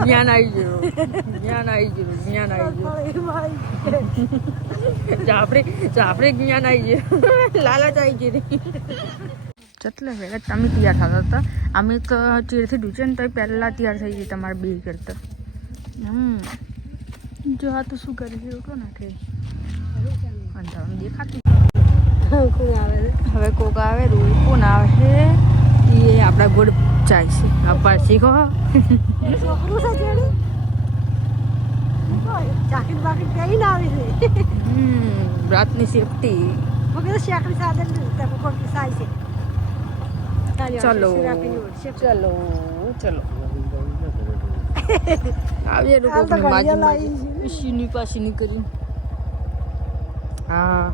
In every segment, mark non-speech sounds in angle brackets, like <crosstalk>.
જ્ઞાન આવી ગયું. જ્ઞાન આવી ગયું જ્ઞાન આવી ગયું. આપણે આપણે જ્ઞાન આવી ગયું. લાલચ આવી ગઈ જેટલે વેલા તમે તૈયાર થતા હતા. અમે તો ચીરથી ડૂચે ને તો પહેલાં તૈયાર થઈ ગઈ તમારે બે કરતા. હમ. જો આ તો શું કરી રહ્યો કહો નાખે અંધારું દેખાતું. કોઈ આવે હવે કોક આવે રોઈ કોણ આવે? છે એ આપણા ગુડ ચાય છે. આપા શીખો. કઈ ના આવી છે રાતની સેફટી શાકરી સાધન છે ચલો ચલો ચલો. આવીએ લોકો હાલ તો ઘડિયાળ બાજુ આવી છે. સીની પાસીની કરી હા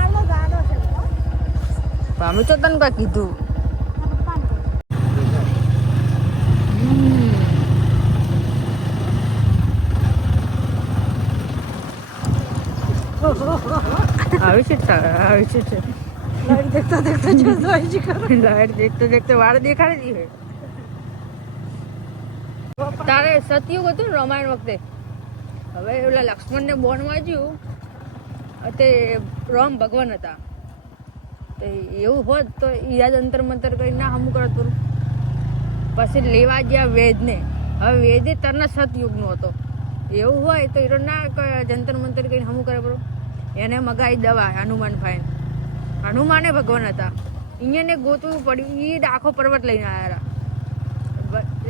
આલો દાડો છે અમે તો તને કા કીધું. આવી છે આવી છે છે. લાઈટ દેખતા દેખતા જો જોઈ જ કરો. લાઈટ દેખતો દેખતો વાળ દેખાડી દી તારે સતયુગ હતું ને રામાયણ વખતે? હવે ઓલા લક્ષ્મણને બોન વાંચ્યું તે રામ ભગવાન હતા. એવું હોત તો યાદ અંતર મંતર કરી ના હમું કરતું. પછી લેવા ગયા વેદને. હવે વેદે તરના સતયુગનો હતો. એવું હોય તો એ ના જંતર મંતર કરીને હમું કરે બરો એને મગાઈ દવા હનુમાન ફાઈન હનુમાને ભગવાન હતા. અહીંયાને ગોતવું પડ્યું. એ આખો પર્વત લઈને આવ્યા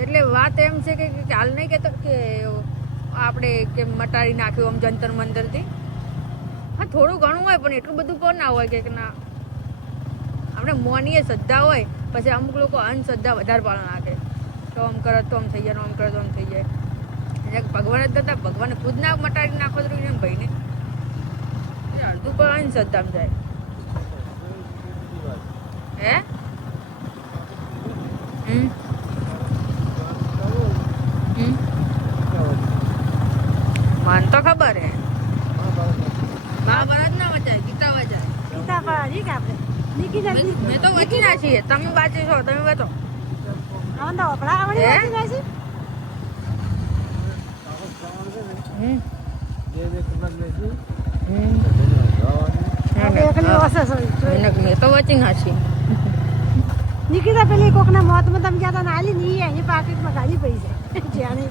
એટલે વાત એમ છે કે ચાલ નહીં કહેતો કે આપણે કે મટાડી નાખ્યું આમ જંતર મંતરથી? હા, થોડું ઘણું હોય પણ એટલું બધું પણ ના હોય કે ના. આપણે મોનીએ શ્રદ્ધા હોય પછી અમુક લોકો અંધશ્રદ્ધા વધારે પાલન નાખે તો આમ કરો તો આમ થઈ જાય આમ કરો તો આમ થઈ જાય. એટલે ભગવાન જ હતા ભગવાન ખુદ ના મટાડી નાખો તો એમ ભાઈને. અડધું પણ અંધશ્રદ્ધામાં જાય. હે? હમ? મને તો ખબર હે મહાભારત ના વચાય ગીતા વચાય સીતા પર હજી કે આપણે નીકી મેં તો વચી ના છીએ તમે વાંચી છો તમે વાંચો. મેં તો વચી ના છીએ નિકિતા પેલી કોકના મોતમાં તમે ગયા હતા ને આલી ની એની પાકીટમાં ગાડી પડી જાણે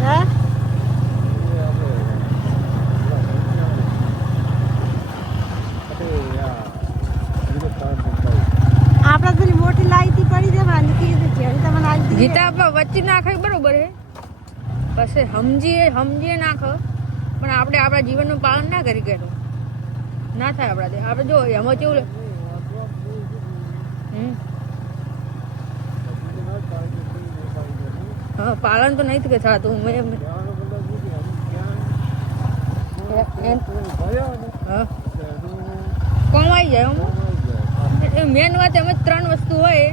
હે આપણે પેલી મોટી લાઈટી પડી છે ને નિકી જેણી તમને આલી દીધી આપવા નાખે બરોબર હે? પછી સમજીએ સમજીએ નાખો પણ આપણે આપણા જીવનનું પાલન ના કરી કે ના થાય આપણાથી આપણે જો, એમાં કેવું હા, પાલન તો નહીં કે થતું. મેં આવી જાય મેન વાત એમ જ ત્રણ વસ્તુ હોય.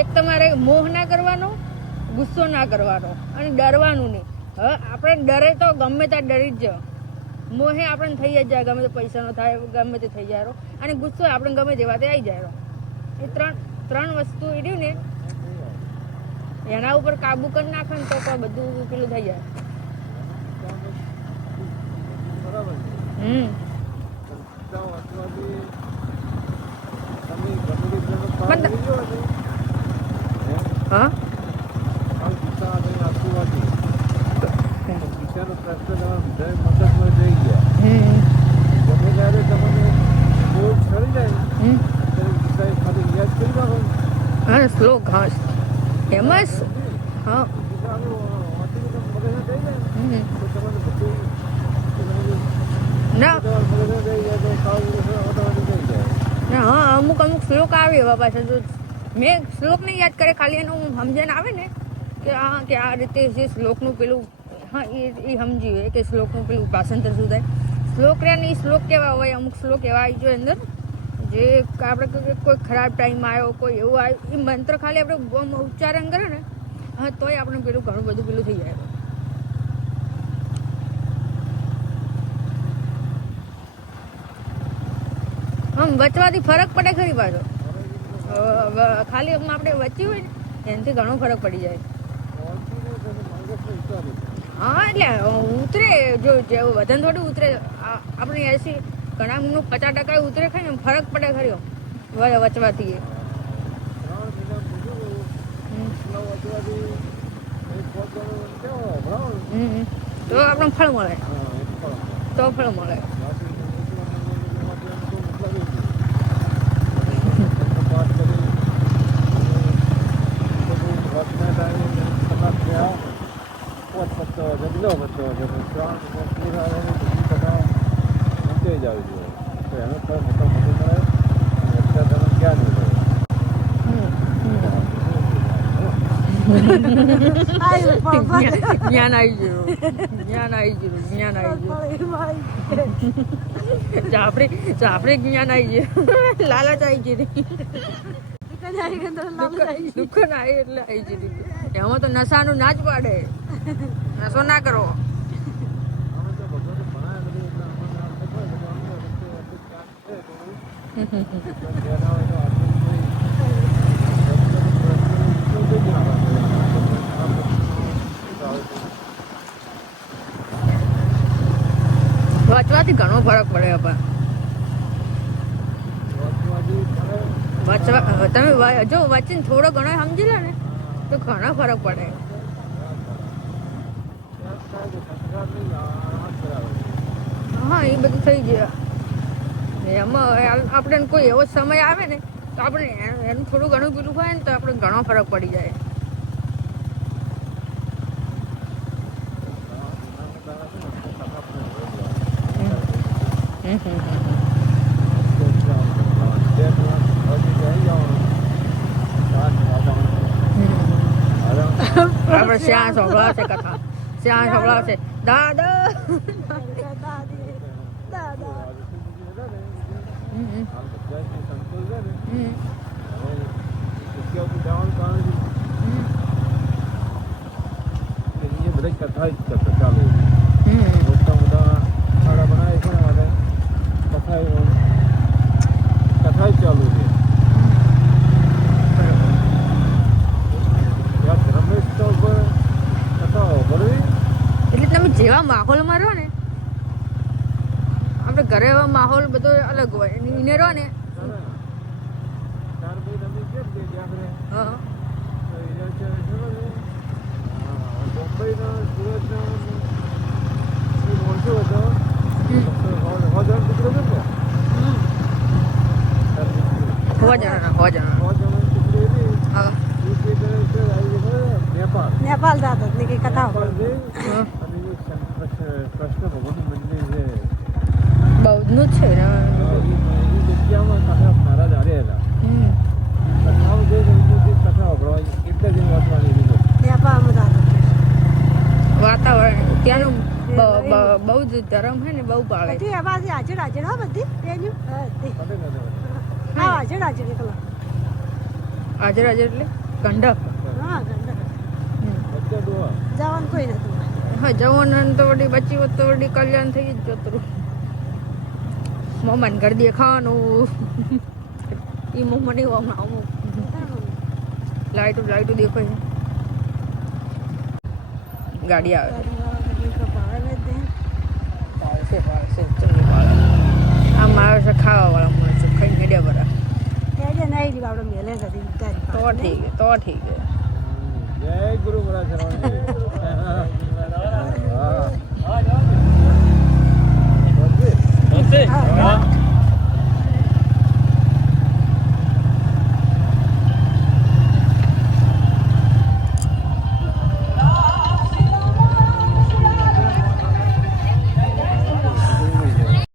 એક તમારે મોહ ના કરવાનો, ગુસ્સો ના કરવાનો અને ડરવાનું નહીં. હવે આપણે ડરે તો ગમે ત્યાં ડરી જ મોહે આપણને થઈ જ જાય, ગમે તે પૈસાનો થાય, ગમે તે થઈ જાય. અને ગુસ્સો આપણે ગમે તે આવી જાય. એ ત્રણ ત્રણ વસ્તુ એ રહ્યું ને, એના ઉપર કાબુ કરી નાખે ને તો પણ બધું પેલું થઈ જાય. હમ. હા? હા. શ્લોક હા ફેમસ હા. ના, હા, અમુક અમુક શ્લોક આવે એવા પાછા જો મેં શ્લોકને યાદ કરે, ખાલી એનું સમજણ આવે ને, કે આ કે આ રીતે જે શ્લોકનું પેલું, હા, એ એ સમજી હોય કે શ્લોકનું પેલું ભાષાંતર શું થાય. શ્લોક રહ્યા ને એ શ્લોક કેવા હોય, અમુક શ્લોક એવા આવી જો અંદર, જે આપણે કોઈ ખરાબ ટાઈમ આવ્યો, કોઈ એવું આવ્યું, એ મંત્ર ખાલી આપણે ઉચ્ચારણ કરે ને, હા, તોય આપણે પેલું ઘણું બધું પેલું થઈ જાય. આમ વચવાથી ફરક પડે ખરી પાછો. ખાલી આમ આપણે વચ્યું હોય ને, એનાથી ઘણો ફરક પડી જાય. હા, એટલે ઉતરે, જો જે વજન થોડું ઉતરે આપણે એસી ઘણા નું પચાસ ટકા ઉતરે ખાય ને ફરક પડે ખર્યો વચવાથી. તો આપણને ફળ મળે. તો ફળ મળે. તો ફળ મળે હમ. આયુ, પણ- પણ- જ્ઞાન આવી ગયું. જ્ઞાન આવી ગયું. જ્ઞાન આવી ગયું. પણ- ચાપડી ચાપડી જ્ઞાન આવી ગયું. લાલચ આવી ગઈ. દુકાને આવી ગયો આવી એટલે આવી ગઈ. એમાં તો નશાનું ના જ પાડે. નશો ના કરો. વાંચવાથી ઘણો ફરક પડે આપણે તમે જો વાંચીને થોડો ઘણો સમજી લો ને. તો ઘણો ફરક પડે. હા એ બધું થઈ ગયું. એમાં આપણે કોઈ એવો સમય આવે ને તો આપણે એનું થોડું ઘણું પેલું હોય ને તો આપણે ઘણો ફરક પડી જાય. હમ, હમ. આપણે શ્યાં સંભળાવશે કથા શ્યાં સંભળાવશે દાદા. કથા ચાલુ મોટા મોટા ખાડા બનાવે છે કથા કથા જ ચાલુ છે ત્યાં ધર્મેશ તો ઉપર કથાઓ બરોબર એટલે તમે જેવા માહોલમાં રહો ને આપણે ઘરે એવા માહોલ બધો અલગ હોય. એને રહો ને. નેપાલ દાદા ને? કઈ કથા નેપાળ છે હા. અને જે શંકર- કૃષ્ણ ભગવાનનું મંદિર છે. બૌદ્ધનું જ છે ને. એ જગ્યામાં કાકા મહારાજ હારે હતા. કથાઓ જે કથા વપરાય જ વાંચવાની લીધો વાતાવરણ ત્યાંનું બહુ જ ધર્મ છે ને બહુ પાળે બધી અમારી હાજર હાજર હા બધી એની હા હાજર હાજર એટલે હાજર હાજર એટલે ગંડક. હા જવાનું કોઈ નતું હા જવાનું તો વળી બચી હોત તો વળી કલ્યાણ થઈ જ જતું મમ્માને ઘર દેખાવાનું એ મમ્મા નહીં હમણાં અમુક. લાઈટો લાઈટો દેખાય. છે ગાડી આવે. પાળશે પાળશે ચમની પાળે આ મારે છે ખાવા વાળા માણસો ખાઈ હેડ્યા બરા તો ઠીક તો ઠીક. જય ગુરુ <laughs> મહારાજ શરવણ હા